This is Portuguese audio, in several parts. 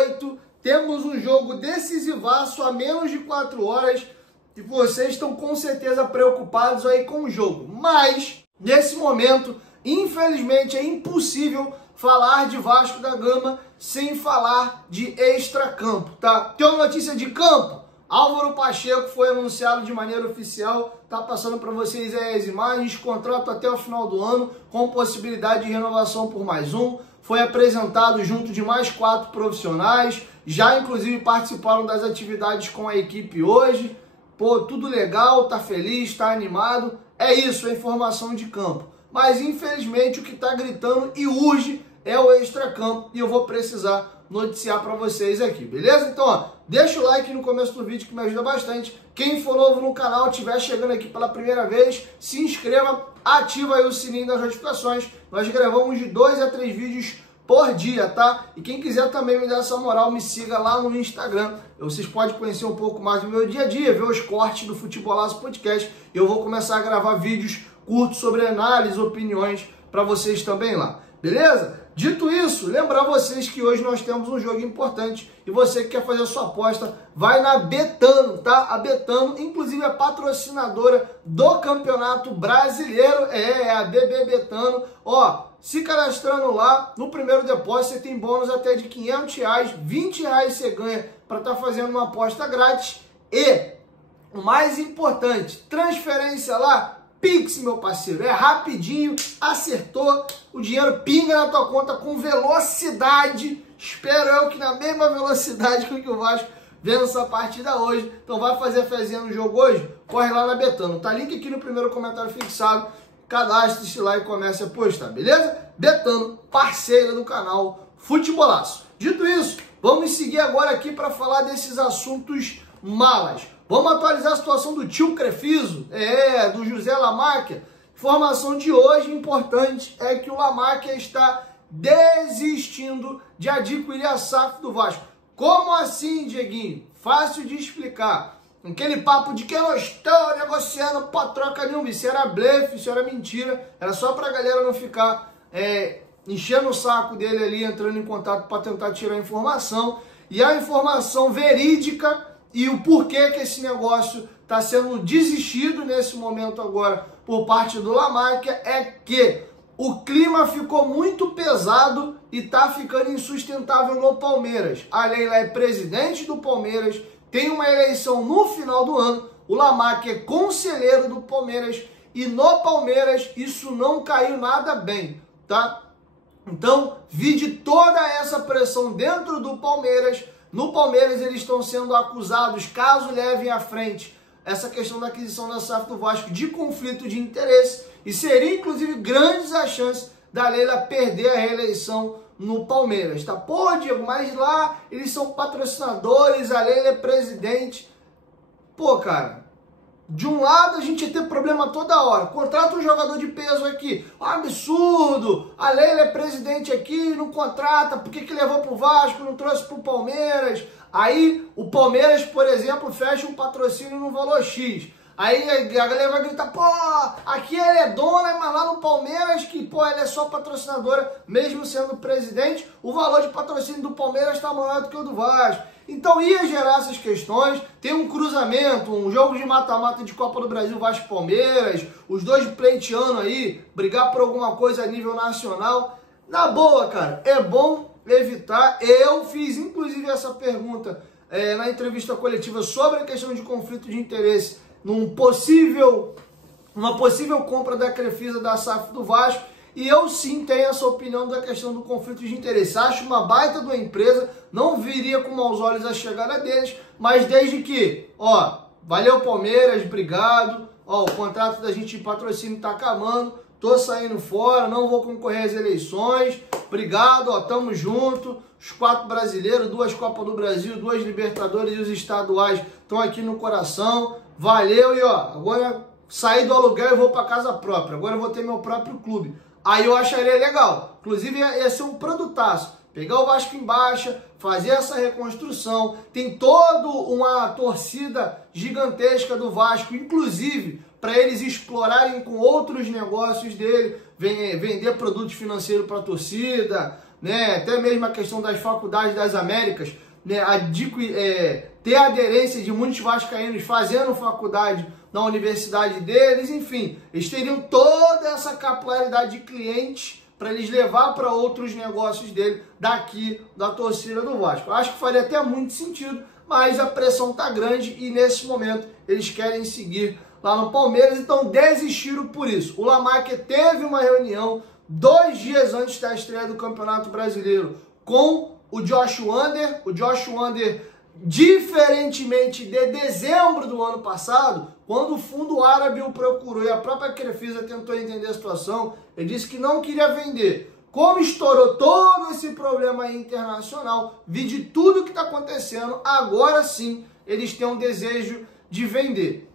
8, temos um jogo decisivaço a menos de 4 horas e vocês estão com certeza preocupados aí com o jogo. Mas, nesse momento, infelizmente é impossível falar de Vasco da Gama sem falar de extracampo, tá? Tem uma notícia de campo. Álvaro Pacheco foi anunciado de maneira oficial, tá passando para vocês aí as imagens, contrato até o final do ano, com possibilidade de renovação por mais um. Foi apresentado junto de mais 4 profissionais, já inclusive participaram das atividades com a equipe hoje. Pô, tudo legal, tá feliz, tá animado. É isso, é informação de campo. Mas infelizmente o que tá gritando e urge é o extracampo e eu vou precisar noticiar para vocês aqui, beleza? Então, ó, deixa o like no começo do vídeo que me ajuda bastante. Quem for novo no canal, estiver chegando aqui pela primeira vez, se inscreva, ativa aí o sininho das notificações. Nós gravamos de 2 a 3 vídeos por dia, tá? E quem quiser também me dar essa moral, me siga lá no Instagram. Vocês podem conhecer um pouco mais do meu dia a dia, ver os cortes do Futebolaço Podcast. Eu vou começar a gravar vídeos curtos sobre análise, opiniões para vocês também lá, beleza? Dito isso, lembrar vocês que hoje nós temos um jogo importante e você que quer fazer a sua aposta, vai na Betano, tá? A Betano, inclusive, é patrocinadora do Campeonato Brasileiro, é a BB Betano. Ó, se cadastrando lá, no primeiro depósito você tem bônus até de R$500, R$20 você ganha para estar fazendo uma aposta grátis e, o mais importante, transferência lá, Pix, meu parceiro, é rapidinho, acertou, o dinheiro pinga na tua conta com velocidade, espero eu que na mesma velocidade com que o Vasco vendo essa partida hoje. Então vai fazer a fezinha no jogo hoje? Corre lá na Betano, tá link aqui no primeiro comentário fixado, cadastre-se lá e comece a apostar, beleza? Betano, parceira do canal Futebolaço. Dito isso, vamos seguir agora aqui para falar desses assuntos malas. Vamos atualizar a situação do tio Crefiso, do José Lamáquia. Informação de hoje importante é que o Lamáquia está desistindo de adquirir a SAF do Vasco. Como assim, Dieguinho? Fácil de explicar. Aquele papo de que eu não estou negociando para troca nenhuma. Isso era blefe, isso era mentira. Era só para a galera não ficar enchendo o saco dele ali, entrando em contato para tentar tirar a informação. E a informação verídica e o porquê que esse negócio está sendo desistido nesse momento agora por parte do Lamáquia é que o clima ficou muito pesado e está ficando insustentável no Palmeiras. A Leila é presidente do Palmeiras, tem uma eleição no final do ano, o Lamáquia é conselheiro do Palmeiras e no Palmeiras isso não caiu nada bem, tá? Então, vide toda essa pressão dentro do Palmeiras. No Palmeiras eles estão sendo acusados, caso levem à frente essa questão da aquisição da SAF do Vasco, de conflito de interesse. E seria, inclusive, grandes as chances da Leila perder a reeleição no Palmeiras, tá? Pô, Diego, mas lá eles são patrocinadores, a Leila é presidente. Pô, cara, de um lado a gente ia ter problema toda hora. Contrata um jogador de peso aqui. Absurdo! A Leila é presidente aqui, não contrata. Por que levou pro Vasco, não trouxe pro Palmeiras? Aí o Palmeiras, por exemplo, fecha um patrocínio no valor X. Aí a galera vai gritar, pô, aqui ela é dona, mas lá no Palmeiras, que pô, ela é só patrocinadora, mesmo sendo presidente, o valor de patrocínio do Palmeiras está maior do que o do Vasco. Então ia gerar essas questões, tem um cruzamento, um jogo de mata-mata de Copa do Brasil, Vasco e Palmeiras, os dois pleiteando aí, brigar por alguma coisa a nível nacional. Na boa, cara, é bom evitar. Eu fiz inclusive essa pergunta na entrevista coletiva sobre a questão de conflito de interesse uma possível compra da Crefisa da SAF do Vasco, e eu sim tenho essa opinião da questão do conflito de interesse. Acho uma baita de uma empresa, não viria com maus olhos a chegada deles, mas desde que, ó, valeu Palmeiras, obrigado, ó, o contrato da gente de patrocínio tá acabando, tô saindo fora, não vou concorrer às eleições, obrigado, ó, tamo junto. Os 4 brasileiros, 2 Copas do Brasil, 2 Libertadores e os estaduais estão aqui no coração. Valeu, e ó, agora saí do aluguel e vou para casa própria. Agora eu vou ter meu próprio clube. Aí eu acharia legal. Inclusive ia ser um produtaço. Pegar o Vasco em baixa, fazer essa reconstrução. Tem toda uma torcida gigantesca do Vasco, inclusive para eles explorarem com outros negócios dele, vender produtos financeiros para a torcida, né, até mesmo a questão das faculdades das Américas, né, ter a aderência de muitos vascaínos fazendo faculdade na universidade deles, enfim, eles teriam toda essa capilaridade de clientes para eles levar para outros negócios dele daqui da torcida do Vasco. Eu acho que faria até muito sentido, mas a pressão tá grande e nesse momento eles querem seguir lá no Palmeiras, então desistiram por isso. O Lamarque teve uma reunião 2 dias antes da estreia do Campeonato Brasileiro com o Josh Wander. O Josh Wander, diferentemente de dezembro do ano passado, quando o fundo árabe o procurou e a própria Crefisa tentou entender a situação, ele disse que não queria vender. Como estourou todo esse problema internacional, vi de tudo que está acontecendo, agora sim eles têm um desejo de vender.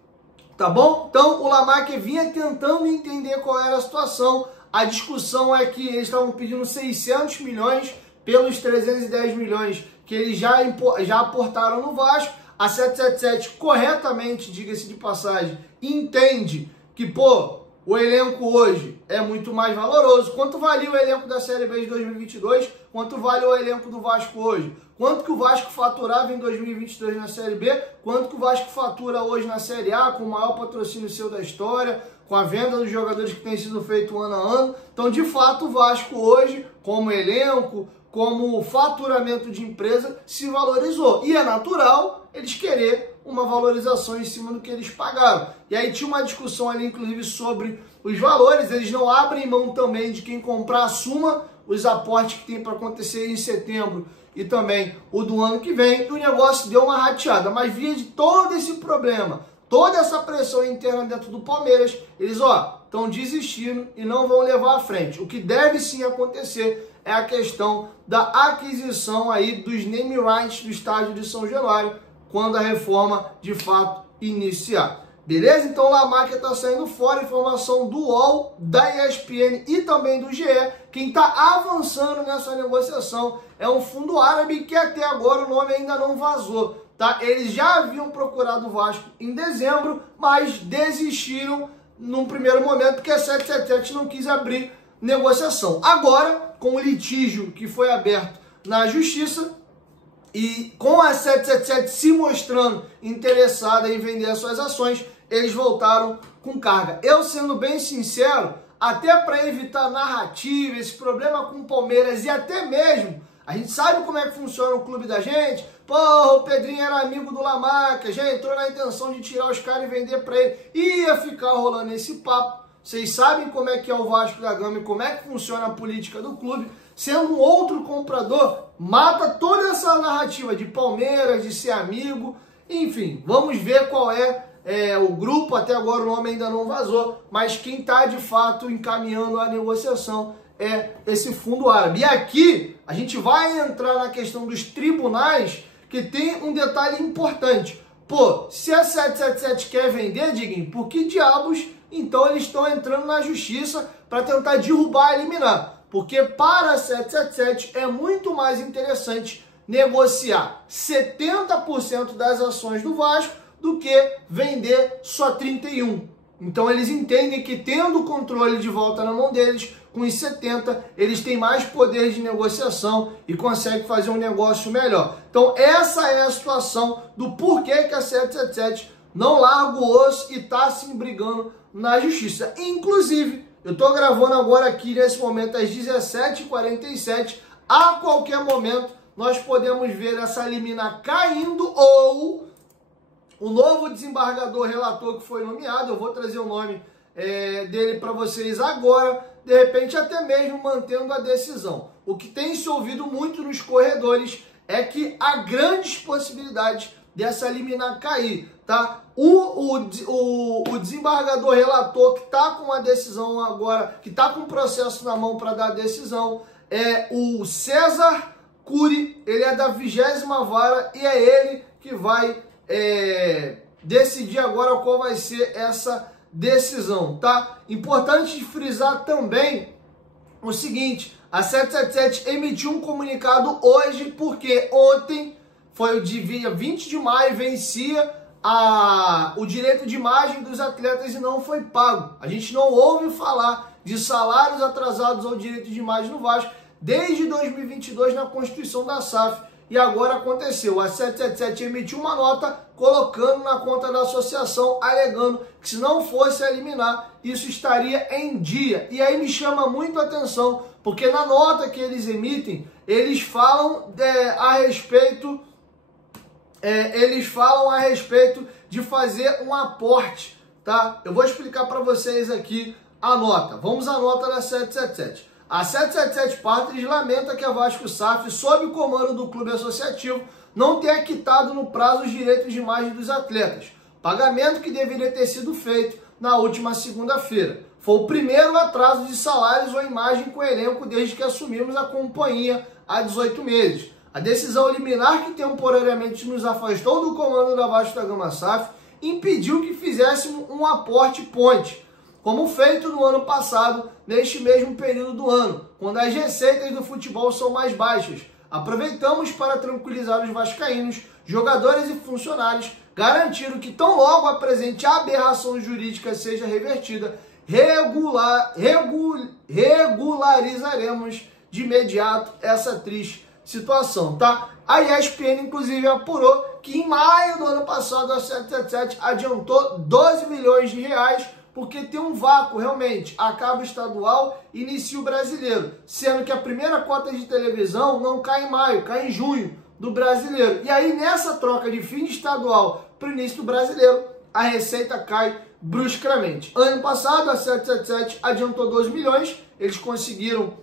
Tá bom? Então o Lamarque vinha tentando entender qual era a situação. A discussão é que eles estavam pedindo 600 milhões pelos 310 milhões que eles já aportaram no Vasco. A 777, corretamente, diga-se de passagem, entende que, pô, o elenco hoje é muito mais valoroso. Quanto valia o elenco da Série B de 2022? Quanto vale o elenco do Vasco hoje? Quanto que o Vasco faturava em 2022 na Série B? Quanto que o Vasco fatura hoje na Série A, com o maior patrocínio seu da história, com a venda dos jogadores que tem sido feito ano a ano? Então, de fato, o Vasco hoje, como elenco, como faturamento de empresa, se valorizou. E é natural eles querer uma valorização em cima do que eles pagaram. E aí tinha uma discussão ali, inclusive, sobre os valores. Eles não abrem mão também de quem comprar assuma os aportes que tem para acontecer em setembro e também o do ano que vem. E o negócio deu uma rateada. Mas via de todo esse problema, toda essa pressão interna dentro do Palmeiras, eles, estão desistindo e não vão levar à frente. O que deve sim acontecer é a questão da aquisição aí dos name rights do estádio de São Januário, quando a reforma de fato iniciar. Beleza? Então o Lamarque está saindo fora, informação do UOL, da ESPN e também do GE. Quem está avançando nessa negociação é um fundo árabe que até agora o nome ainda não vazou. Tá? Eles já haviam procurado o Vasco em dezembro, mas desistiram num primeiro momento porque a 777 não quis abrir negociação. Agora, com o litígio que foi aberto na Justiça, e com a 777 se mostrando interessada em vender as suas ações, eles voltaram com carga. Eu, sendo bem sincero, até para evitar narrativa, esse problema com o Palmeiras e até mesmo, a gente sabe como é que funciona o clube da gente. Pô, o Pedrinho era amigo do Lamarque, já entrou na intenção de tirar os caras e vender para ele. Ia ficar rolando esse papo. Vocês sabem como é que é o Vasco da Gama e como é que funciona a política do clube. Sendo um outro comprador, mata toda essa narrativa de Palmeiras, de ser amigo. Enfim, vamos ver qual é o grupo. Até agora o nome ainda não vazou, mas quem está de fato encaminhando a negociação é esse fundo árabe. E aqui a gente vai entrar na questão dos tribunais, que tem um detalhe importante. Pô, se a 777 quer vender, Diguinho, por que diabos então eles estão entrando na justiça para tentar derrubar e eliminar? Porque para a 777 é muito mais interessante negociar 70% das ações do Vasco do que vender só 31%. Então eles entendem que tendo o controle de volta na mão deles, com os 70%, eles têm mais poder de negociação e conseguem fazer um negócio melhor. Então essa é a situação do porquê que a 777 não larga o osso e está se brigando na justiça. Inclusive, eu estou gravando agora aqui nesse momento às 17h47. A qualquer momento nós podemos ver essa liminar caindo ou o novo desembargador relator que foi nomeado, eu vou trazer o nome dele para vocês agora, de repente até mesmo mantendo a decisão. O que tem se ouvido muito nos corredores é que há grandes possibilidades dessa liminar cair, tá? O desembargador relator que está com a decisão agora, que está com o processo na mão para dar a decisão, é o César Cury. Ele é da 20ª vara e é ele que vai decidir agora qual vai ser essa decisão, tá? Importante frisar também o seguinte: a 777 emitiu um comunicado hoje porque ontem foi o dia 20 de maio, vencia o direito de imagem dos atletas e não foi pago. A gente não ouve falar de salários atrasados ou direito de imagem no Vasco desde 2022 na constituição da SAF. E agora aconteceu, a 777 emitiu uma nota colocando na conta da associação, alegando que se não fosse a liminar, isso estaria em dia. E aí me chama muito a atenção, porque na nota que eles emitem, eles falam a respeito de fazer um aporte, tá? Eu vou explicar para vocês aqui a nota. Vamos à nota da 777. A 777 Partners lamenta que a Vasco SAF, sob o comando do clube associativo, não tenha quitado no prazo os direitos de imagem dos atletas, pagamento que deveria ter sido feito na última segunda-feira. Foi o primeiro atraso de salários ou imagem com o elenco desde que assumimos a companhia há 18 meses. A decisão liminar que temporariamente nos afastou do comando da Vasco da Gama SAF impediu que fizéssemos um aporte ponte, como feito no ano passado, neste mesmo período do ano, quando as receitas do futebol são mais baixas. Aproveitamos para tranquilizar os vascaínos, jogadores e funcionários, garantindo que tão logo a presente aberração jurídica seja revertida, regularizaremos de imediato essa triste situação, tá? A ESPN, inclusive, apurou que em maio do ano passado a 777 adiantou 12 milhões de reais, porque tem um vácuo, realmente. Acaba o estadual, inicia o brasileiro, sendo que a primeira cota de televisão não cai em maio, cai em junho do brasileiro. E aí, nessa troca de fim de estadual para o início do brasileiro, a receita cai bruscamente. Ano passado, a 777 adiantou 12 milhões, eles conseguiram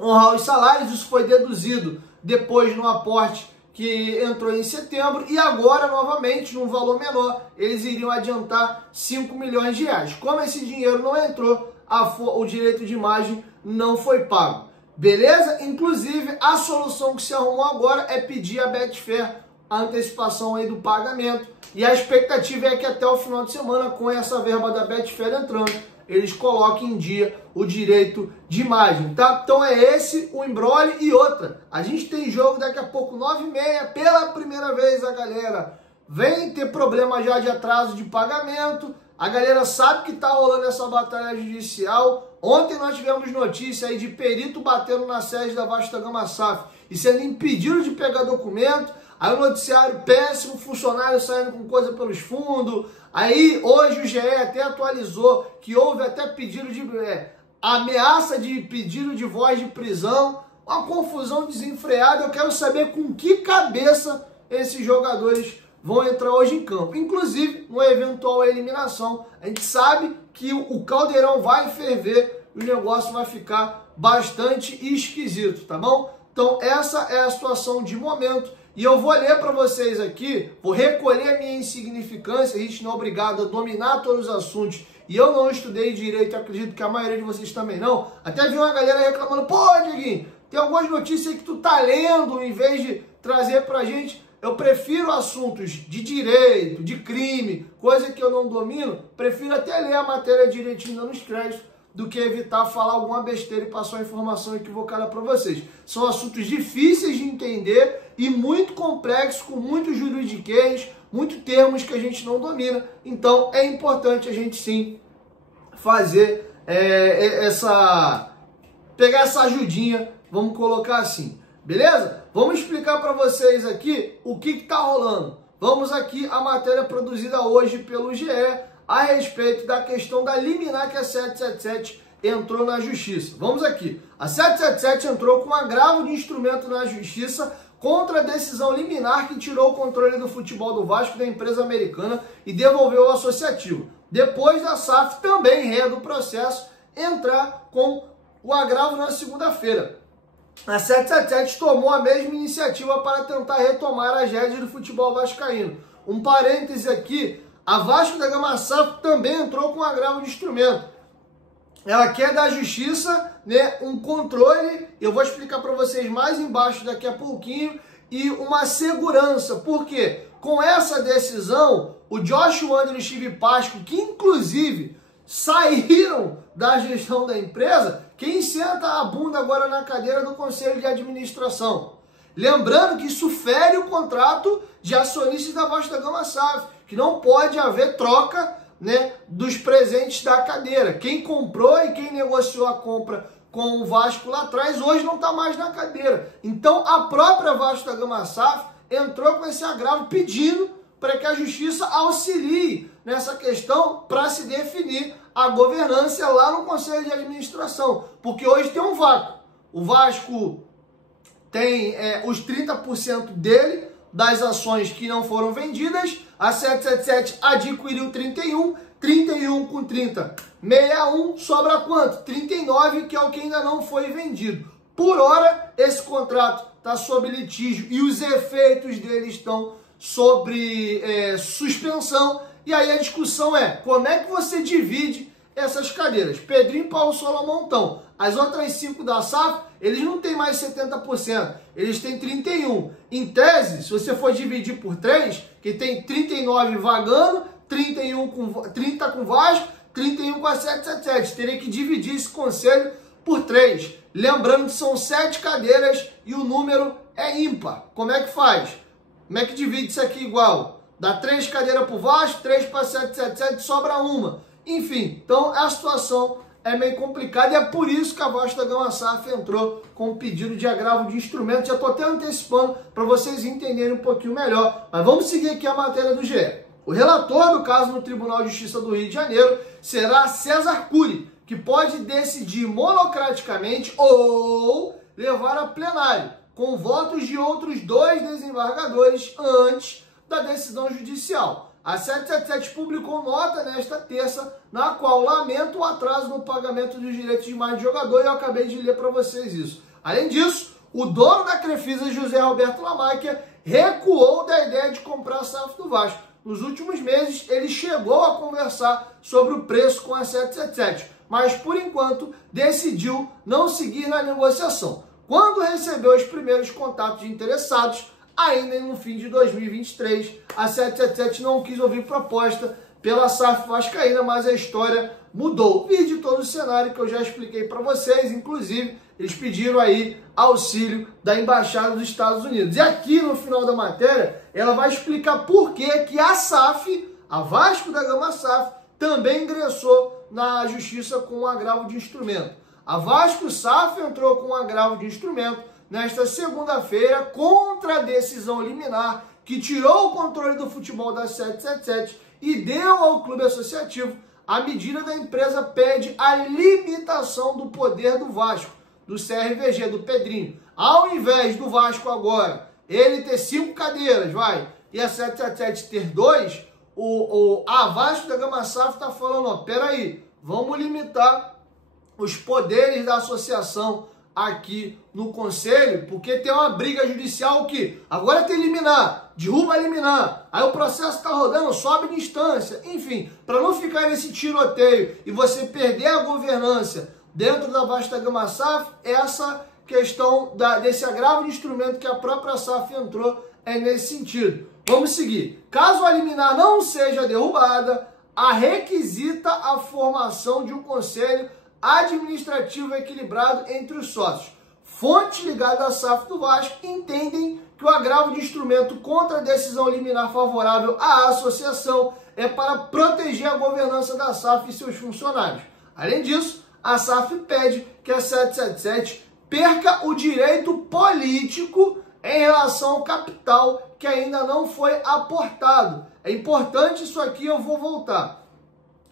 honrar os salários, isso foi deduzido depois no aporte que entrou em setembro, e agora, novamente, num valor menor, eles iriam adiantar 5 milhões de reais. Como esse dinheiro não entrou, o direito de imagem não foi pago. Beleza? Inclusive, a solução que se arrumou agora é pedir a Betfair a antecipação aí do pagamento, e a expectativa é que até o final de semana, com essa verba da Betfair entrando, eles coloquem em dia o direito de imagem, tá? Então é esse o imbróglio. E outra, a gente tem jogo daqui a pouco, 9h30, pela primeira vez a galera vem ter problema já de atraso de pagamento, a galera sabe que tá rolando essa batalha judicial. Ontem nós tivemos notícia aí de perito batendo na sede da Vasco da Gama SAF e sendo impedido de pegar documento. Aí o noticiário péssimo, funcionário saindo com coisa pelos fundos. Aí hoje o GE até atualizou que houve até pedido de ameaça de pedido de voz de prisão. Uma confusão desenfreada. Eu quero saber com que cabeça esses jogadores vão entrar hoje em campo. Inclusive, uma eventual eliminação. A gente sabe que o caldeirão vai ferver e o negócio vai ficar bastante esquisito, tá bom? Então essa é a situação de momento. E eu vou ler para vocês aqui, vou recolher a minha insignificância, a gente não é obrigado a dominar todos os assuntos, e eu não estudei direito, acredito que a maioria de vocês também não. Até vi uma galera reclamando, pô, Dieguinho, tem algumas notícias que tu tá lendo, em vez de trazer pra gente. Eu prefiro assuntos de direito, de crime, coisa que eu não domino, prefiro até ler a matéria direitinho dando os créditos, do que evitar falar alguma besteira e passar uma informação equivocada para vocês. São assuntos difíceis de entender e muito complexos, com muitos juridiquês, muitos termos que a gente não domina. Então é importante a gente sim fazer pegar essa ajudinha, vamos colocar assim, beleza? Vamos explicar para vocês aqui o que está rolando. Vamos aqui a matéria produzida hoje pelo GE, a respeito da questão da liminar que a 777 entrou na justiça. Vamos aqui. A 777 entrou com agravo de instrumento na justiça contra a decisão liminar que tirou o controle do futebol do Vasco da empresa americana e devolveu ao associativo. Depois da SAF, também ré do processo, entrar com o agravo na segunda-feira. A 777 tomou a mesma iniciativa para tentar retomar as rédeas do futebol vascaíno. Um parêntese aqui. A Vasco da Gama SAF também entrou com agravo de instrumento. Ela quer da justiça, né, um controle, eu vou explicar para vocês mais embaixo daqui a pouquinho, e uma segurança. Por quê? Com essa decisão, o Joshua André e o Steve Pasco, que inclusive saíram da gestão da empresa, quem senta a bunda agora na cadeira do Conselho de Administração? Lembrando que isso fere o contrato de acionistas da Vasco da Gama SAF, que não pode haver troca, né, dos presentes da cadeira. Quem comprou e quem negociou a compra com o Vasco lá atrás, hoje não está mais na cadeira. Então a própria Vasco da Gama SAF entrou com esse agravo pedindo para que a Justiça auxilie nessa questão para se definir a governança lá no Conselho de Administração. Porque hoje tem um vácuo. O Vasco tem os 30% dele, das ações que não foram vendidas. A 777 adquiriu 31 com 30, 61, sobra quanto? 39, que é o que ainda não foi vendido. Por hora, esse contrato está sob litígio e os efeitos dele estão sobre suspensão. E aí a discussão é, como é que você divide essas cadeiras? Pedrinho, Paulo Solomon estão. As outras 5 da SAF, eles não têm mais 70%, eles têm 31%. Em tese, se você for dividir por 3, que tem 39 vagando, 30 com Vasco, 31 com a 777. Teria que dividir esse conselho por 3. Lembrando que são 7 cadeiras e o número é ímpar. Como é que faz? Como é que divide isso aqui igual? Dá 3 cadeiras para o Vasco, 3 para a 777, sobra uma. Enfim, então a situação é meio complicada e é por isso que a Vasco da Gama SAF entrou com um pedido de agravo de instrumento. Já estou até antecipando para vocês entenderem um pouquinho melhor. Mas vamos seguir aqui a matéria do GE. O relator do caso no Tribunal de Justiça do Rio de Janeiro será César Cury, que pode decidir monocraticamente ou levar a plenário, com votos de outros 2 desembargadores antes da decisão judicial. A 777 publicou nota nesta terça, na qual lamenta o atraso no pagamento dos direitos de mais de jogador, e eu acabei de ler para vocês isso. Além disso, o dono da Crefisa, José Roberto Lamáquia, recuou da ideia de comprar a SAF do Vasco. Nos últimos meses, ele chegou a conversar sobre o preço com a 777, mas, por enquanto, decidiu não seguir na negociação. Quando recebeu os primeiros contatos de interessados, ainda no fim de 2023, a 777 não quis ouvir proposta pela SAF vascaína, mas a história mudou. Vide todo o cenário que eu já expliquei para vocês, inclusive eles pediram aí auxílio da Embaixada dos Estados Unidos. E aqui no final da matéria, ela vai explicar por que a SAF, a Vasco da Gama SAF, também ingressou na Justiça com um agravo de instrumento. A Vasco SAF entrou com um agravo de instrumento nesta segunda-feira contra a decisão liminar que tirou o controle do futebol da 777 e deu ao clube associativo. A medida da empresa pede a limitação do poder do Vasco, do CRVG, do Pedrinho. Ao invés do Vasco agora, ele ter 5 cadeiras, e a 777 ter 2, a Vasco da Gama SAF está falando, ó, peraí, vamos limitar os poderes da associação aqui no conselho, porque tem uma briga judicial que agora tem liminar, derruba a liminar, aí o processo está rodando, sobe de instância, enfim, para não ficar nesse tiroteio e você perder a governança dentro da Vasco da Gama SAF, essa questão desse agravo de instrumento que a própria SAF entrou é nesse sentido. Vamos seguir. Caso a liminar não seja derrubada, a requisita a formação de um conselho administrativo equilibrado entre os sócios. Fontes ligadas à SAF do Vasco entendem que o agravo de instrumento contra a decisão liminar favorável à associação é para proteger a governança da SAF e seus funcionários. Além disso, a SAF pede que a 777 perca o direito político em relação ao capital que ainda não foi aportado. É importante isso aqui, eu vou voltar.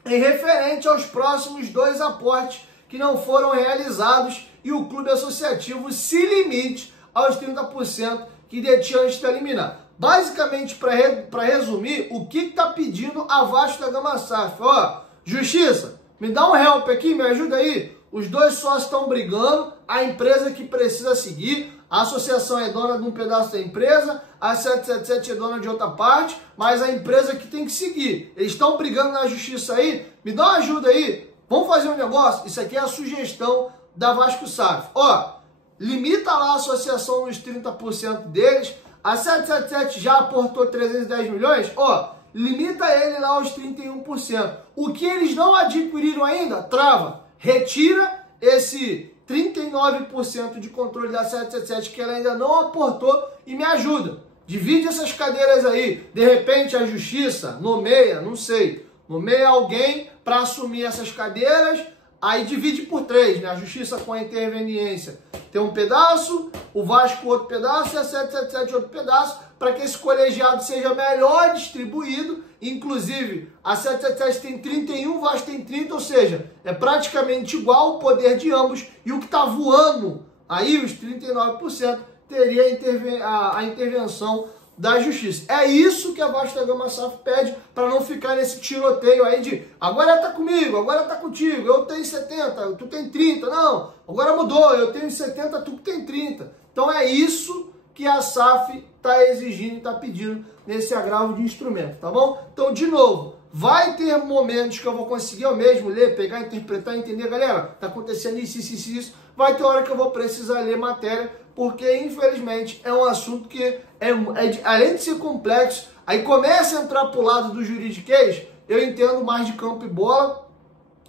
Em referente aos próximos 2 aportes que não foram realizados e o clube associativo se limite aos 30% que detinha antes da liminar. Basicamente, para resumir, o que está pedindo a Vasco da Gama SAF? Ó, Justiça, me dá um help aqui, me ajuda aí. Os 2 sócios estão brigando, a empresa que precisa seguir, a associação é dona de um pedaço da empresa, a 777 é dona de outra parte, mas a empresa que tem que seguir. Eles estão brigando na justiça aí, me dá uma ajuda aí, vamos fazer um negócio? Isso aqui é a sugestão da Vasco SAF. Ó, limita lá a associação nos 30% deles, a 777 já aportou 310 milhões, ó, limita ele lá aos 31%. O que eles não adquiriram ainda, trava, retira esse 39% de controle da 777 que ela ainda não aportou e me ajuda. Divide essas cadeiras aí. De repente a justiça nomeia, não sei, nomeia alguém para assumir essas cadeiras. aí divide por 3, né? A Justiça com a interveniência tem um pedaço, o Vasco outro pedaço e a 777 outro pedaço, para que esse colegiado seja melhor distribuído. Inclusive, a 777 tem 31, o Vasco tem 30, ou seja, é praticamente igual o poder de ambos, e o que está voando aí, os 39%, teria a intervenção da Justiça. É isso que a Vasta Gama SAF pede, para não ficar nesse tiroteio aí de agora tá comigo, agora tá contigo, eu tenho 70, tu tem 30, não, agora mudou, eu tenho 70, tu tem 30. Então é isso que a SAF está exigindo e está pedindo nesse agravo de instrumento, tá bom? Então, de novo, vai ter momentos que eu vou conseguir eu mesmo ler, pegar, interpretar, entender, galera, tá acontecendo isso. Vai ter hora que eu vou precisar ler matéria, porque, infelizmente, é um assunto que, além de ser complexo, aí começa a entrar pro lado do juridiquês, eu entendo mais de campo e bola,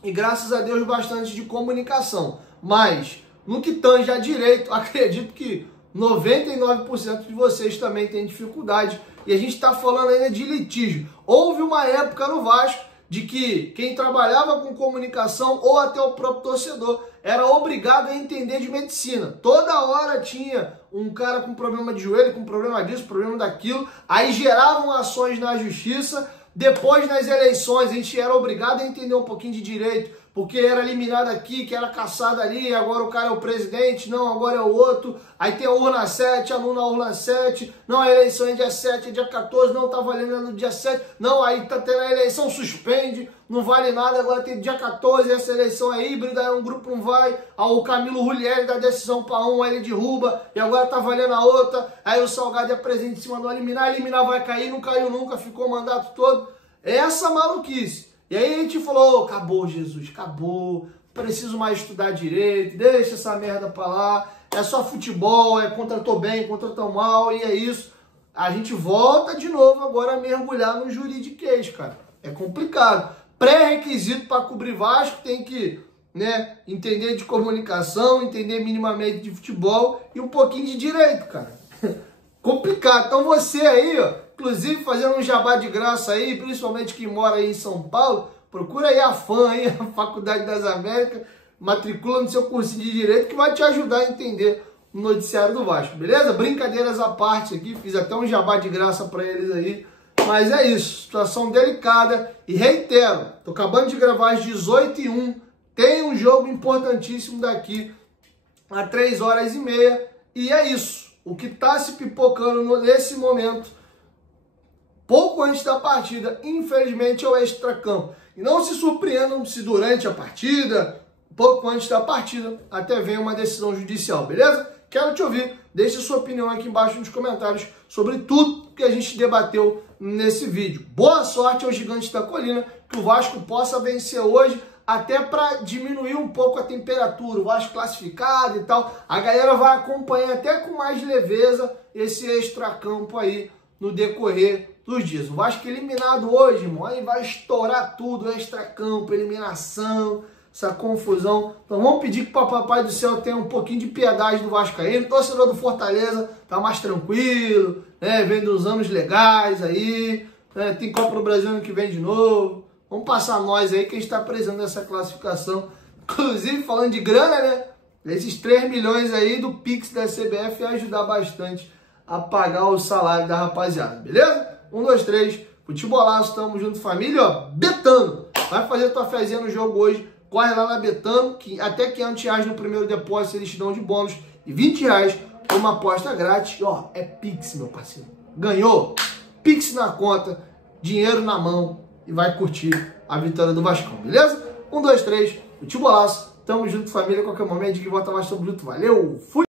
e graças a Deus bastante de comunicação. Mas, no que tange a direito, acredito que 99% de vocês também têm dificuldade. E a gente está falando ainda de litígio. Houve uma época no Vasco de que quem trabalhava com comunicação ou até o próprio torcedor era obrigado a entender de medicina. Toda hora tinha um cara com problema de joelho, com problema disso, problema daquilo. Aí geravam ações na justiça. Depois, nas eleições, a gente era obrigado a entender um pouquinho de direito, porque era eliminado aqui, que era caçado ali, agora o cara é o presidente, não, agora é o outro. Aí tem a urna 7, aluno na urna 7, não, a eleição é dia 7, é dia 14, não, tá valendo no dia 7, não, aí tá tendo a eleição, suspende, não vale nada, agora tem dia 14, essa eleição é híbrida, aí um grupo não vai, aí o Camilo Rulieri dá decisão para um, aí ele derruba, e agora tá valendo a outra, aí o Salgado é presidente em cima do eliminar vai cair, não caiu nunca, ficou o mandato todo. Essa maluquice. E aí a gente falou, acabou Jesus, acabou, preciso mais estudar direito, deixa essa merda pra lá, é só futebol, é contratou bem, contratou mal, e é isso. A gente volta de novo agora a mergulhar no juridiquês, cara. É complicado. Pré-requisito para cobrir Vasco tem que, né, entender de comunicação, entender minimamente de futebol e um pouquinho de direito, cara. Complicado. Então você aí, ó, inclusive fazendo um jabá de graça aí, principalmente quem mora aí em São Paulo, procura aí a FAM aí, a Faculdade das Américas, matricula no seu cursinho de Direito que vai te ajudar a entender o noticiário do Vasco, beleza? Brincadeiras à parte aqui, fiz até um jabá de graça para eles aí, mas é isso, situação delicada e reitero, tô acabando de gravar às 18h01, tem um jogo importantíssimo daqui a 3h30 e é isso, o que tá se pipocando nesse momento, pouco antes da partida, infelizmente, é o extracampo. E não se surpreendam se durante a partida, pouco antes da partida, até venha uma decisão judicial, beleza? Quero te ouvir, deixe sua opinião aqui embaixo nos comentários sobre tudo que a gente debateu nesse vídeo. Boa sorte aos Gigantes da Colina, que o Vasco possa vencer hoje, até para diminuir um pouco a temperatura, o Vasco classificado e tal. A galera vai acompanhar até com mais leveza esse extracampo aí no decorrer dos dias. O Vasco eliminado hoje, irmão, aí vai estourar tudo, extracampo, eliminação, essa confusão. Então vamos pedir que o Papai do Céu tenha um pouquinho de piedade do Vascaíno. O torcedor do Fortaleza tá mais tranquilo, né? Vem dos anos legais aí, né? Tem Copa do Brasil ano que vem de novo. Vamos passar nós aí que a gente tá precisando dessa classificação. Inclusive, falando de grana, né? Esses 3 milhões aí do Pix da CBF ia ajudar bastante a pagar o salário da rapaziada, beleza? 1, 2, 3, futebolaço, tamo junto, família, ó, Betano, vai fazer tua fezinha no jogo hoje, corre lá na Betano, que até R$500 no primeiro depósito eles te dão de bônus, e R$20 uma aposta grátis, ó, é Pix, meu parceiro, ganhou, Pix na conta, dinheiro na mão, e vai curtir a vitória do Vascão, beleza? 1, 2, 3, futebolaço, tamo junto, família, qualquer momento que volta mais, tamo junto, valeu, fui!